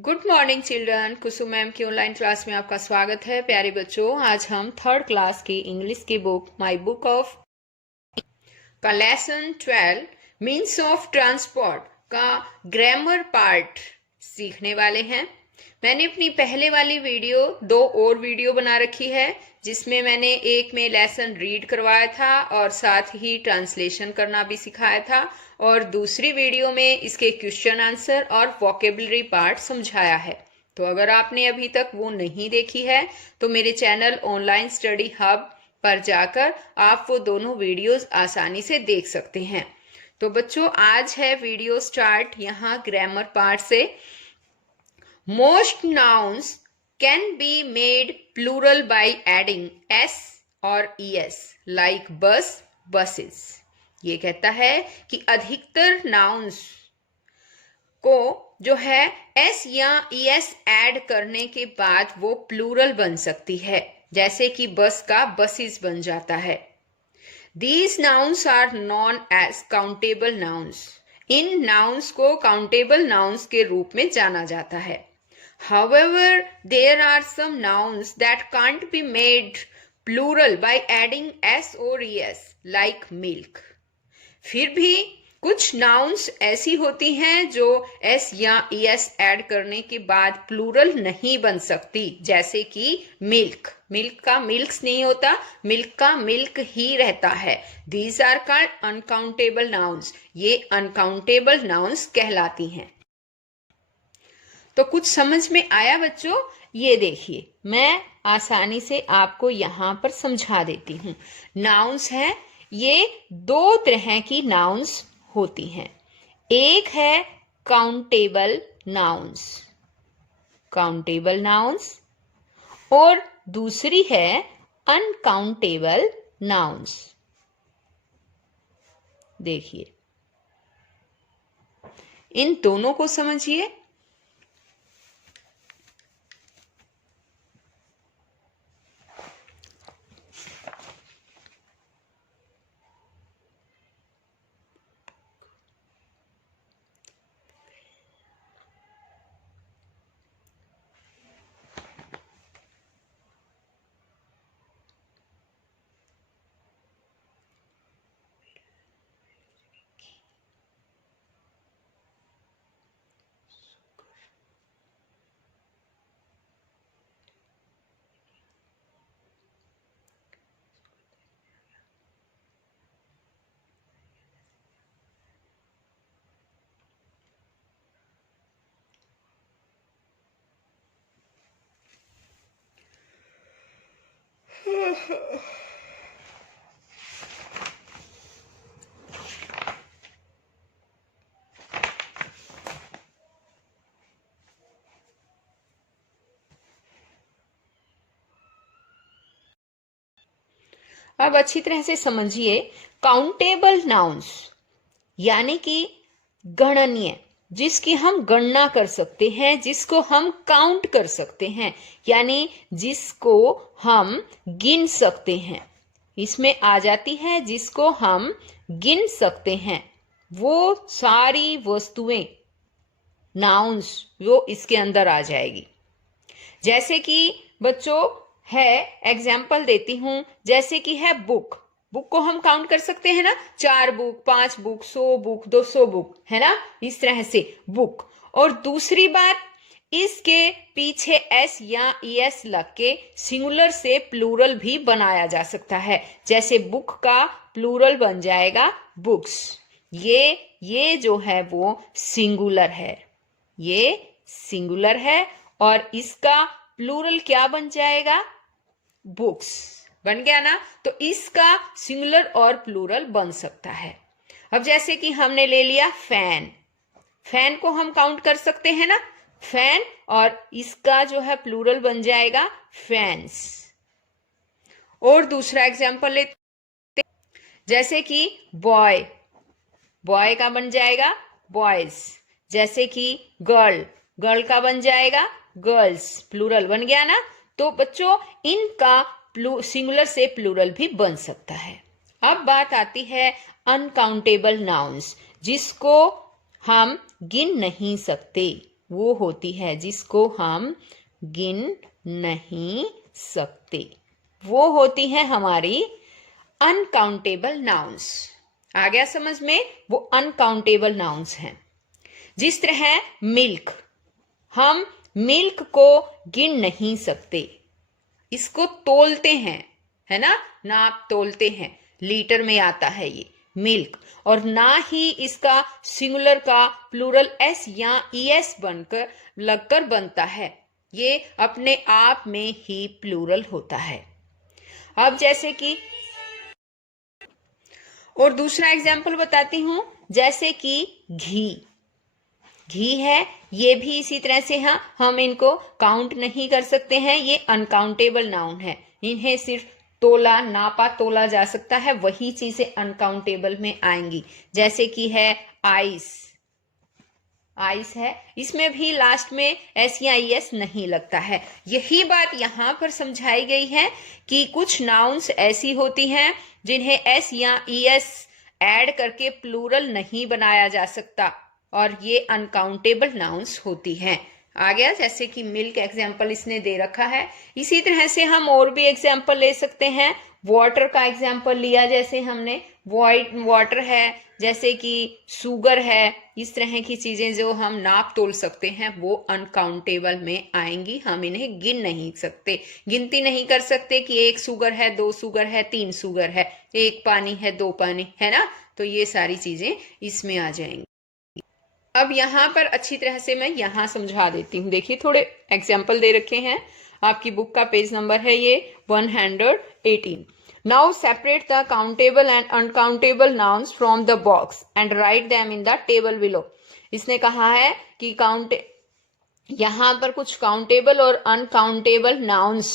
Good morning children. Kusum ma'am की online class में आपका स्वागत है। प्यारे बच्चों, आज हम थर्ड क्लास की इंग्लिश की बुक माई बुक ऑफ का लेसन 12 मीन्स ऑफ ट्रांसपोर्ट का ग्रामर पार्ट सीखने वाले हैं। मैंने अपनी पहले वाली वीडियो 2 और वीडियो बना रखी है, जिसमें मैंने एक में लेसन रीड करवाया था और साथ ही ट्रांसलेशन करना भी सिखाया था, और दूसरी वीडियो में इसके क्वेश्चन आंसर और वोकेबलरी पार्ट समझाया है। तो अगर आपने अभी तक वो नहीं देखी है तो मेरे चैनल ऑनलाइन स्टडी हब पर जाकर आप वो दोनों वीडियोस आसानी से देख सकते हैं। तो बच्चों, आज है वीडियो स्टार्ट यहाँ ग्रामर पार्ट से। Most nouns can be made plural by adding s और es लाइक बस, बसेस। ये कहता है कि अधिकतर नाउन्स को जो है s या es ऐड करने के बाद वो प्लूरल बन सकती है, जैसे कि बस का बसेस बन जाता है। These nouns are known as countable nouns. In nouns को countable nouns के रूप में जाना जाता है। However, there are some nouns that can't be made plural by adding s or es, like milk. फिर भी कुछ नाउन्स ऐसी होती हैं जो s या es ऐड करने के बाद प्लूरल नहीं बन सकती, जैसे कि मिल्क। मिल्क का मिल्क्स नहीं होता, मिल्क का मिल्क ही रहता है। These are called uncountable nouns. ये अनकाउंटेबल नाउन्स कहलाती हैं। तो कुछ समझ में आया बच्चों? ये देखिए, मैं आसानी से आपको यहाँ पर समझा देती हूँ। नाउन्स हैं, ये 2 तरह की नाउन्स होती हैं। एक है काउंटेबल नाउन्स, काउंटेबल नाउन्स, और दूसरी है अनकाउंटेबल नाउन्स। देखिए, इन दोनों को समझिए। अब अच्छी तरह से समझिए। काउंटेबल नाउन्स यानी कि गणनीय, जिसकी हम गणना कर सकते हैं, जिसको हम काउंट कर सकते हैं, यानी जिसको हम गिन सकते हैं। इसमें आ जाती है जिसको हम गिन सकते हैं, वो सारी वस्तुएं, नाउन्स, वो इसके अंदर आ जाएगी। जैसे कि बच्चों है, एग्जाम्पल देती हूं, जैसे कि है बुक। बुक को हम काउंट कर सकते हैं ना, 4 बुक, 5 बुक, 100 बुक, 200 बुक, है ना, इस तरह से बुक। और दूसरी बात, इसके पीछे s या es लग के सिंगुलर से प्लूरल भी बनाया जा सकता है, जैसे बुक का प्लूरल बन जाएगा बुक्स। ये जो है वो सिंगुलर है, ये सिंगुलर है, और इसका प्लूरल क्या बन जाएगा? बुक्स बन गया ना। तो इसका सिंगुलर और प्लूरल बन सकता है। अब जैसे कि हमने ले लिया फैन। फैन को हम काउंट कर सकते हैं ना, फैन, और इसका जो है प्लूरल बन जाएगा फैंस। और दूसरा एग्जांपल लेते, जैसे कि बॉय, बॉय का बन जाएगा बॉयज। जैसे कि गर्ल, गर्ल का बन जाएगा गर्ल्स, प्लूरल बन गया ना। तो बच्चों, इनका सिंगुलर से प्लूरल भी बन सकता है। अब बात आती है अनकाउंटेबल नाउन्स, जिसको हम गिन नहीं सकते, वो होती है जिसको हम गिन नहीं सकते। वो होती है हमारी अनकाउंटेबल नाउन्स। आ गया समझ में? वो अनकाउंटेबल नाउन्स हैं। जिस तरह मिल्क, हम मिल्क को गिन नहीं सकते, इसको तोलते हैं, है ना, नाप तोलते हैं, लीटर में आता है ये मिल्क, और ना ही इसका सिंगुलर का प्लूरल एस या ईएस बनकर लगकर बनता है, ये अपने आप में ही प्लूरल होता है। अब जैसे कि और दूसरा एग्जाम्पल बताती हूं, जैसे कि घी, घी है, ये भी इसी तरह से हम इनको काउंट नहीं कर सकते हैं, ये अनकाउंटेबल नाउन है, इन्हें सिर्फ तोला, नापा तोला जा सकता है, वही चीजें अनकाउंटेबल में आएंगी। जैसे कि है आइस, आइस है, इसमें भी लास्ट में एस या एस नहीं लगता है। यही बात यहाँ पर समझाई गई है कि कुछ नाउन्स ऐसी होती हैं जिन्हें एस या एस ऐड करके प्लूरल नहीं बनाया जा सकता, और ये अनकाउंटेबल नाउन्स होती हैं। आ गया? जैसे कि मिल्क एग्जाम्पल इसने दे रखा है। इसी तरह से हम और भी एग्जाम्पल ले सकते हैं। वाटर का एग्जाम्पल लिया, जैसे हमने वाटर है, जैसे कि शुगर है, इस तरह की चीजें जो हम नाप तोल सकते हैं वो अनकाउंटेबल में आएंगी, हम इन्हें गिन नहीं सकते, गिनती नहीं कर सकते कि 1 शुगर है, 2 शुगर है, 3 शुगर है, 1 पानी है, 2 पानी है ना, तो ये सारी चीजें इसमें आ जाएंगी। अब यहाँ पर अच्छी तरह से मैं यहाँ समझा देती हूँ। देखिए थोड़े एग्जाम्पल दे रखे हैं, आपकी बुक का पेज नंबर है ये 118। Now separate the countable and uncountable nouns from the box and write them in the table below. इसने कहा है कि यहाँ पर कुछ काउंटेबल और अनकाउंटेबल नाउन्स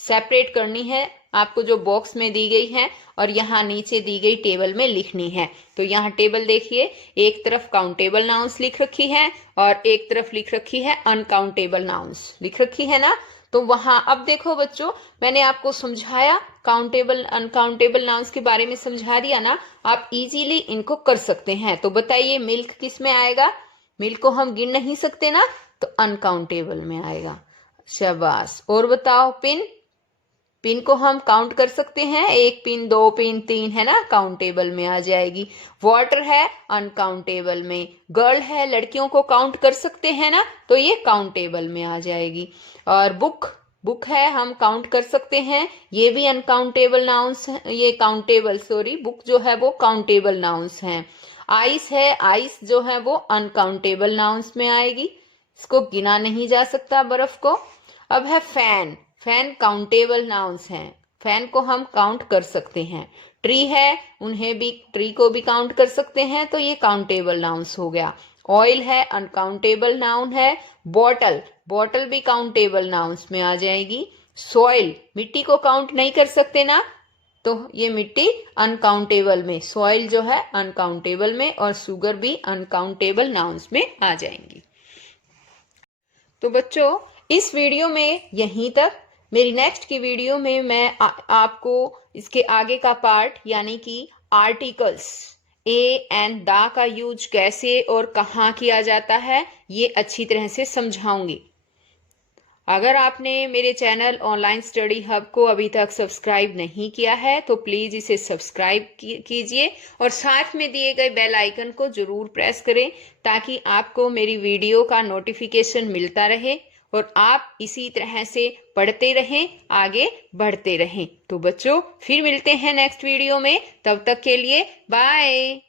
सेपरेट करनी है, आपको जो बॉक्स में दी गई है और यहाँ नीचे दी गई टेबल में लिखनी है। तो यहाँ टेबल देखिए, एक तरफ काउंटेबल नाउन्स लिख रखी है और एक तरफ लिख रखी है अनकाउंटेबल नाउन्स लिख रखी है ना। तो वहां अब देखो बच्चों, मैंने आपको समझाया, काउंटेबल अनकाउंटेबल नाउन्स के बारे में समझा दिया ना, आप इजीली इनको कर सकते हैं। तो बताइए मिल्क किस में आएगा? मिल्क को हम गिन नहीं सकते ना, तो अनकाउंटेबल में आएगा। शाबाश। और बताओ पिन, पिन को हम काउंट कर सकते हैं, 1 पिन, 2 पिन, 3, है ना, काउंटेबल में आ जाएगी। वाटर है अनकाउंटेबल में। गर्ल है, लड़कियों को काउंट कर सकते हैं ना, तो ये काउंटेबल में आ जाएगी। और बुक, बुक है, हम काउंट कर सकते हैं, ये भी अनकाउंटेबल नाउन्स है, ये काउंटेबल, सॉरी, बुक जो है वो काउंटेबल नाउन्स हैं। आइस है, आइस जो है वो अनकाउंटेबल नाउन्स में आएगी, इसको गिना नहीं जा सकता बर्फ को। अब है फैन, फैन काउंटेबल नाउन्स हैं, फैन को हम काउंट कर सकते हैं। ट्री है, उन्हें भी, ट्री को भी काउंट कर सकते हैं, तो ये काउंटेबल नाउन्स हो गया। ऑयल है अनकाउंटेबल नाउन है। बॉटल, बॉटल भी काउंटेबल नाउन्स में आ जाएगी। सॉइल, मिट्टी को काउंट नहीं कर सकते ना, तो ये मिट्टी अनकाउंटेबल में, सॉइल जो है अनकाउंटेबल में, और शुगर भी अनकाउंटेबल नाउन्स में आ जाएंगी। तो बच्चों इस वीडियो में यहीं तक। मेरी नेक्स्ट की वीडियो में मैं आपको इसके आगे का पार्ट, यानी कि आर्टिकल्स ए एंड दा का यूज कैसे और कहाँ किया जाता है, ये अच्छी तरह से समझाऊंगी। अगर आपने मेरे चैनल ऑनलाइन स्टडी हब को अभी तक सब्सक्राइब नहीं किया है तो प्लीज इसे सब्सक्राइब कीजिए और साथ में दिए गए बेल आइकन को जरूर प्रेस करें, ताकि आपको मेरी वीडियो का नोटिफिकेशन मिलता रहे और आप इसी तरह से पढ़ते रहें, आगे बढ़ते रहें। तो बच्चों फिर मिलते हैं नेक्स्ट वीडियो में, तब तक के लिए बाय।